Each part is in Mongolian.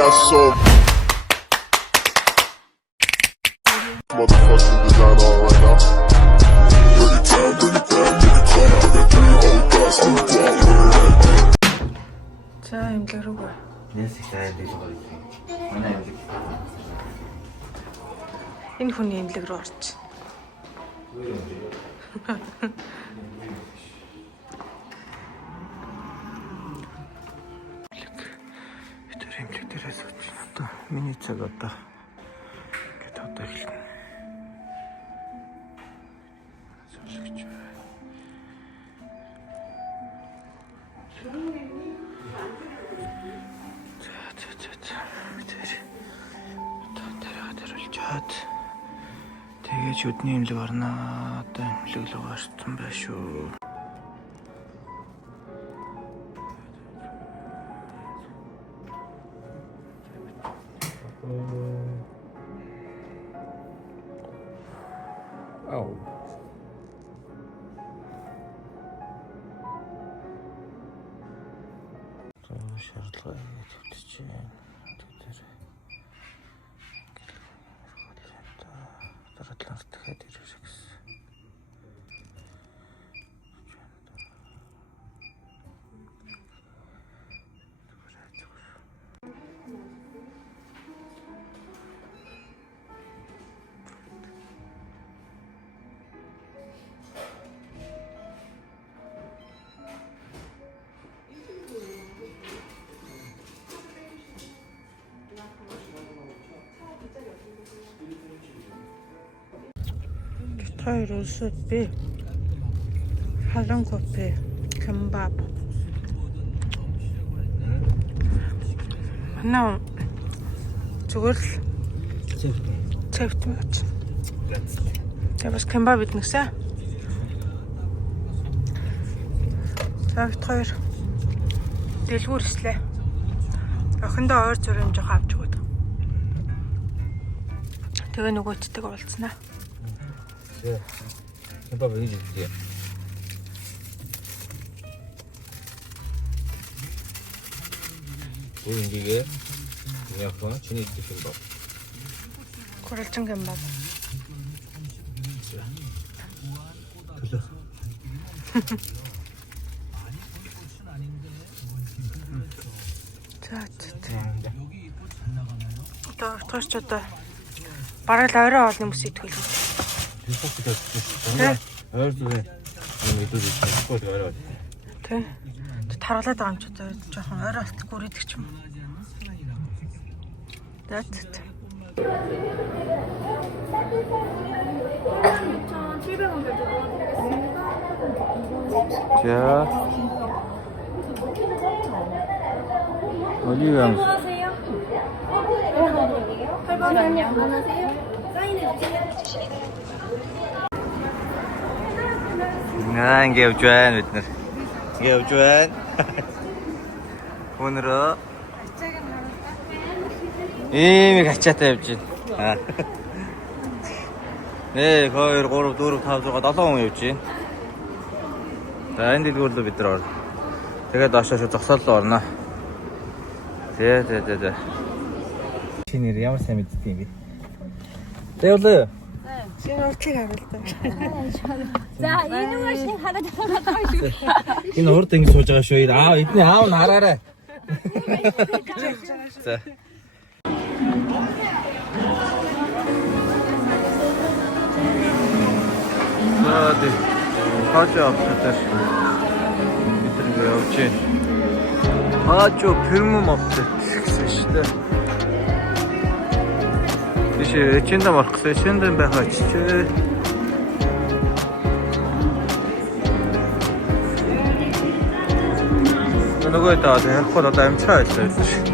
got so motherfucking design on right now. Bring it down, bring it down, bring it down. I got 3 old thoughts, I'm down. 자, 임대 руу. Yes, saya di sini. Mana yang di? Энэ хүний имлэг рүү орч. Тэр имлэг дээрээс очиж одоо миний цаг одоо гэдэг одоо хэлнэ. Зөвлөгч. Тэгээд өдний имлэг орноо. Одоо имлэг л гарсан байх шүү. Ау. Шаардлага төвтөж байна. Дараадлаар дахиад ирэх гэсэн. Хоёр улсад би халуун кофе, кембаб. Наа зүгээр л цэвт мөч. Тэгээс кембаб иднэсэ. Цагт хоёр дэлгүүр өслөө. Охиндоо ойр зүрийн жоох авч өгöd. Тэгээ нөгөөдтэйг уулзнаа. 김밥 여기 줄게요. 뭐 이게 뭐야? 진이 김밥. 고라증 김밥. 그래. 자, 또 토스트다. бараг л орой олно юм сэтгэл. 네. 알았어요. 이거 좀 어려워. Тэ. Таруулаад байгаа юм ч одоо жоохон орой олтгүй үрийдэг ч юм. That's it. 700원 결제 도와드리겠습니다. 자. 어디 가면? 수고하세요. 8번이요. 안녕하세요. 사인해 주세요. Ингээд явж байна бид нар. Ингээд явж байна. Өнөрөө ийм ачаатай явж байна. Нэг 2 3 4 5 6 7 хүн явж байна. За энэ дэлгүүрлөө бид нар орно. Тэгээд доошоо зогсоолоо орно. Тэ. Чиний ямар сайн мэддэг юм бэ? Тэвлээ. Шинэ уртыг харуулдаг. 자, 이놈을 신 하나 가져가시고. Энэ урд ингэ сууж байгаа шүү. Эдний аав нь хараарай. За. Наад хажуу авчихсан. Бид ингэ явж байна. Хажуу премиум авчих гэсэн шүү дээ. Биш эчэндээ марах гэсэн эчэндээ байхаа чичээ. Нөгөө таа хэлэхгүй одоо амцгаа байлаа гэсэн шүү.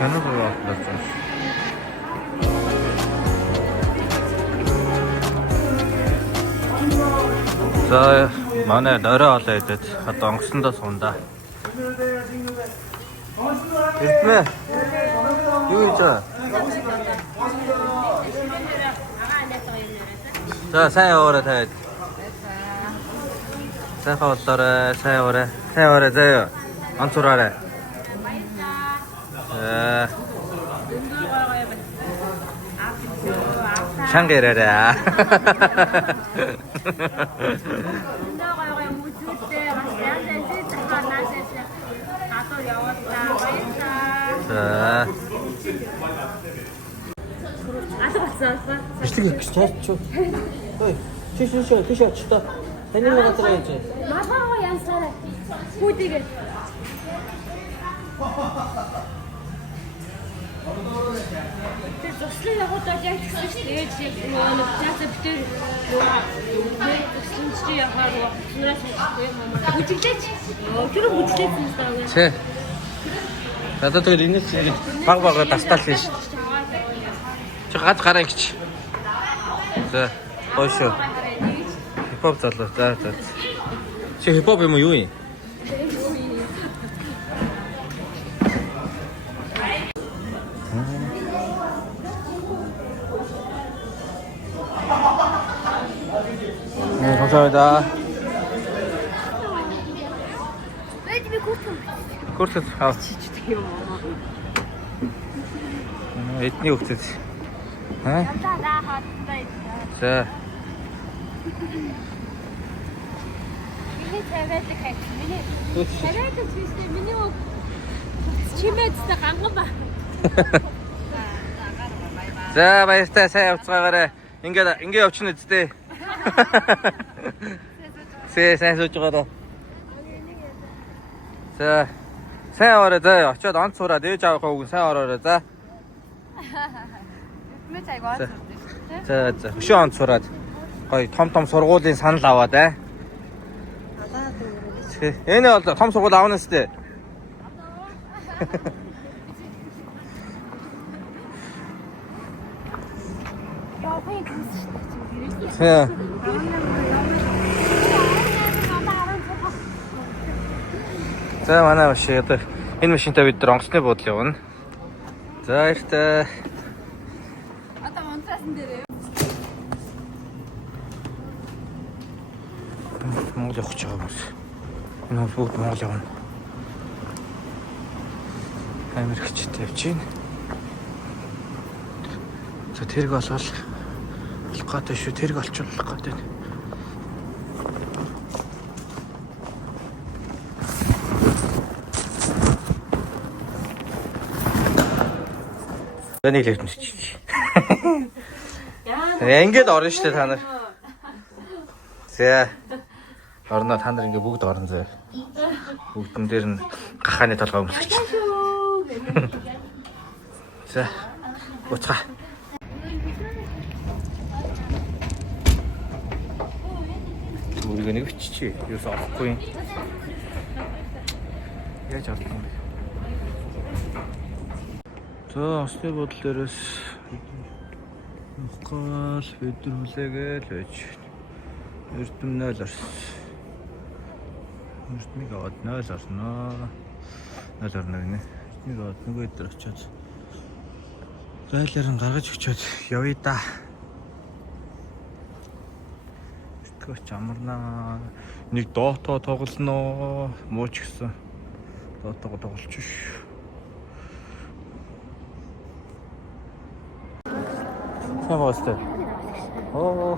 Канадаа авчихсан. За манай орой олоо идээд одоо онгоцондоо суунда. Эрдмэ. Юу хийж байгаа? За сайн яваарай таад. Сайхан болоорой, сайн яваарай. Сайн яваарай заяа. Онцураарай. Шангэрээрээ. За. Бичлэг гэж чаач. Ой, тийш очтой. Таны газар яаж? Махаа янсараа. Хүүтэйгээ. Тэр туслан явуудаа яг гэсэн чинь ээж нөгөө цаасаа битэр нөгөө туслан чи яхаар нураас үжиглээч. Тэр үжиглээсэн юм байна. Тэ. Надад тэр энэ чинь баг тастаал хийж. Чи гад гараа гэж. За, гойшоо. Хипхоп залуу. За. Чи хипхоп юм юу юм? 네, 감사합니다. 왜 집에 Kursus al. Etni yok dedi. Ha? За. Миний тавиалдаг хайч. Миний тавиалдаг хийстэй миний чимээдтэй ганган ба. За баяртай сайн явцгаагаарай. Ингээ явчихна үсттэй. Сайн сууж байгаа. За. Сайн ороо за очиод онц сураад ээж авахаа үгүй сайн ороорой за. Мэ цайг онц. За. Өшөө онц сураад гоё том сургуулийн санал аваад аа. Энэ бол том сургууль авна үстэй. Яа, хин гэсэн шүү дээ. За. За манай машин одоо энэ машинтай бид нар онгоцны буудлын явна. За эртээ. Одоо монтрасан дээрээ. Монгол явах гэж байгаа юм. Энэ бол бүгд Монгол явна. Америкчтэй явчихна. За тэрг олох гэдэг шүү. Тэрг олчихлох гэдэг. Нэг л хэлмэж. Ингээд орно шүү дээ та нар. За. Орно та нар ингээд бүгд орно зөө. Бүгдэн дээр нь гахааны толгой өмсөж. За. Уцгаа. Үүрийг нэг биччихье. Юус авахгүй юм. Яаж авах юм бэ? За, осны бодол дээрээс гол бид нар хүлээгээл байж. Эрдэм 0 орсон. Эрдмийг аваад 0 орно. 0 орно гинэ. Эрдмийг аваад нөгөө дээр очиод зайлаар нь гаргаж өчөөд явъя да. Тэтгэвч амарнаа. Нэг доотоо тоглоно. Мууч гисэн. Доотоо тоглолч шүү. Сайн бастай. Оо.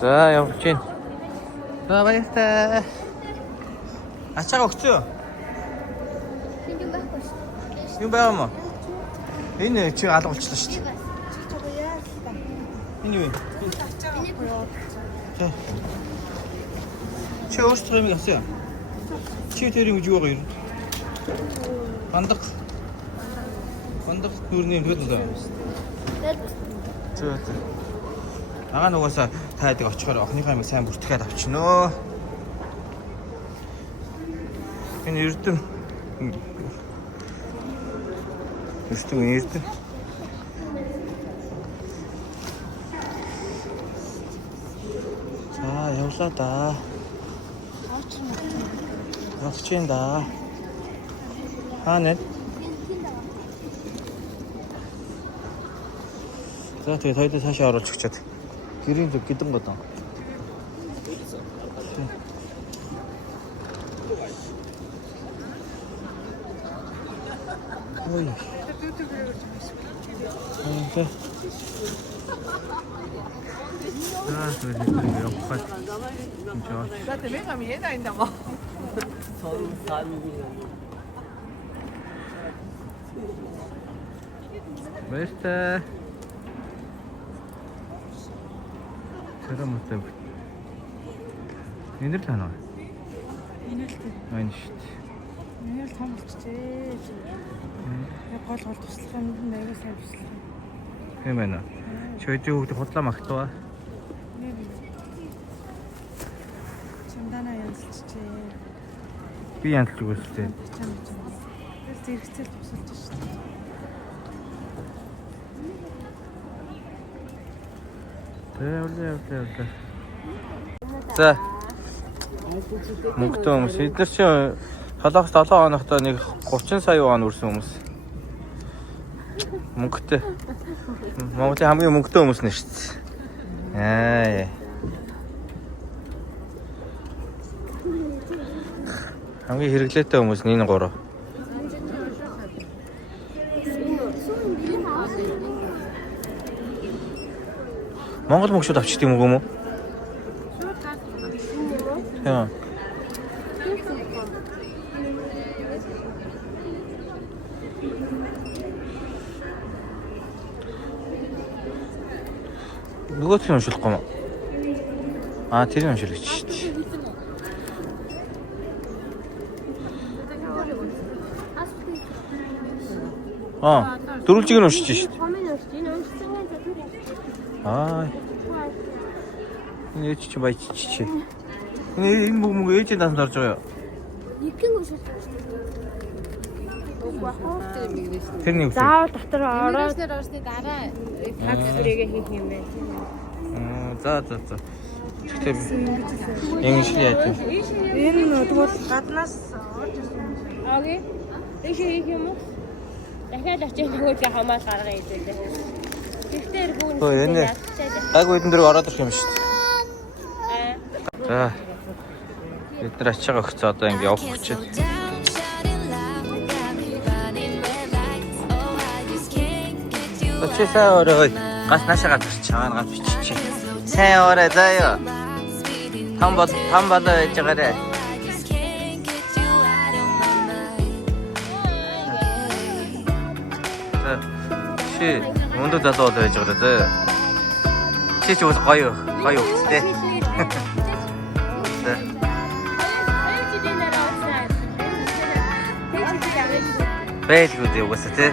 За явж чинь. За баяртай. Ачаага өгчөө. Хин байхгүй шүү. Юу байгаа юм? Энэ чи алга болчихлоо шүү дээ. Энэ юу? Чи өөрсдөө юм яасан? Чи тэр юм гэж юу байгаа юм? Бандах нүрний төлөө. Зөө. Агаа нугасаа таадаг очихоор охиныхаа юм сайн бүртгэхэд авчноо. Энэ эрдэм Эрдэнэ. За явлаа да. Явж чинь да. Хаана? За тэгээд хоёулаа цаашаа оруулж өгчөөд. Гэрийн зүг гидэн годон. Ой. Окей. Da te venga mi ena inda mo. Баяртай. Сарамтай. Энэ л тань. Энэ л тийм. Байна шүү дээ. Энэ л том болчихжээ. Яг гол туслах юм аяга сайн туслах. Тийм байна. Шойдын хүүхд худлаа магтваа. Чамдана янзлчихжээ. Би янзлж үзлээ. Чам. Тэр зэрэгцэл тусалж шүү дээ. Явлаа. За. Мөнгөтэй хүмүүс. Эдгээр чи толгоос 7 хоногт нэг 30 сая вон үрсэн хүмүүс. Мөнгөтэй. Монголын хамгийн мөнгөтэй хүмүүс нэ шүү дээ. Хамгийн хэрэглээтэй хүмүүс нь энэ 3. Монгол мөнгөшүүд авчдаг юм уу? Яа. Нөгөө тийм уншилахгүй юм. Тэр уншилж шүү дээ. Дөрвөлжиг нь уншиж шүү дээ. Энэ ч чи баяччих. Энэ мөнгө ээжийн дасанд орж байгаа юу? Нэгэн гүшүүл. Тэр нэг. Заавал дотор ороод орсны дараа такс бүрээгээ хийх юм байна. За. Тэгтээ ингэж л яа тийм. Энэ тэгвэл гаднаас орж ирсэн. Окей. Эш хийх юм уу? Дахиад очиж нөгөөдөө хамаал гаргая хэлээ. Тэгтээ иргүүн. Энэ гайгүй эдэн дөрөв ороод ирэх юм шүү дээ. За. Бид нар ачаага өгцөө одоо ингэ явах гэж байна. Очиж сайн орой. Гас наашаа гарч чаана гал биччих. Сайн орой заа ёо. Там болоо яж байгаарэ. Чи өндөр залуу байж байгаа дээ. Чи ч бас гоё үстэй. Бэлгүү дээ угаасаа тий.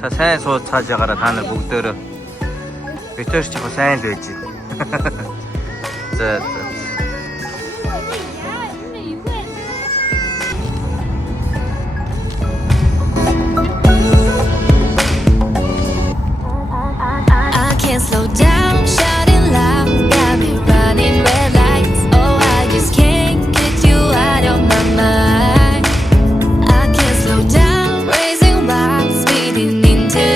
Та сайн сууж цааж байгаараа та нар бүгдөө битэр чих сайн л байж байна. За.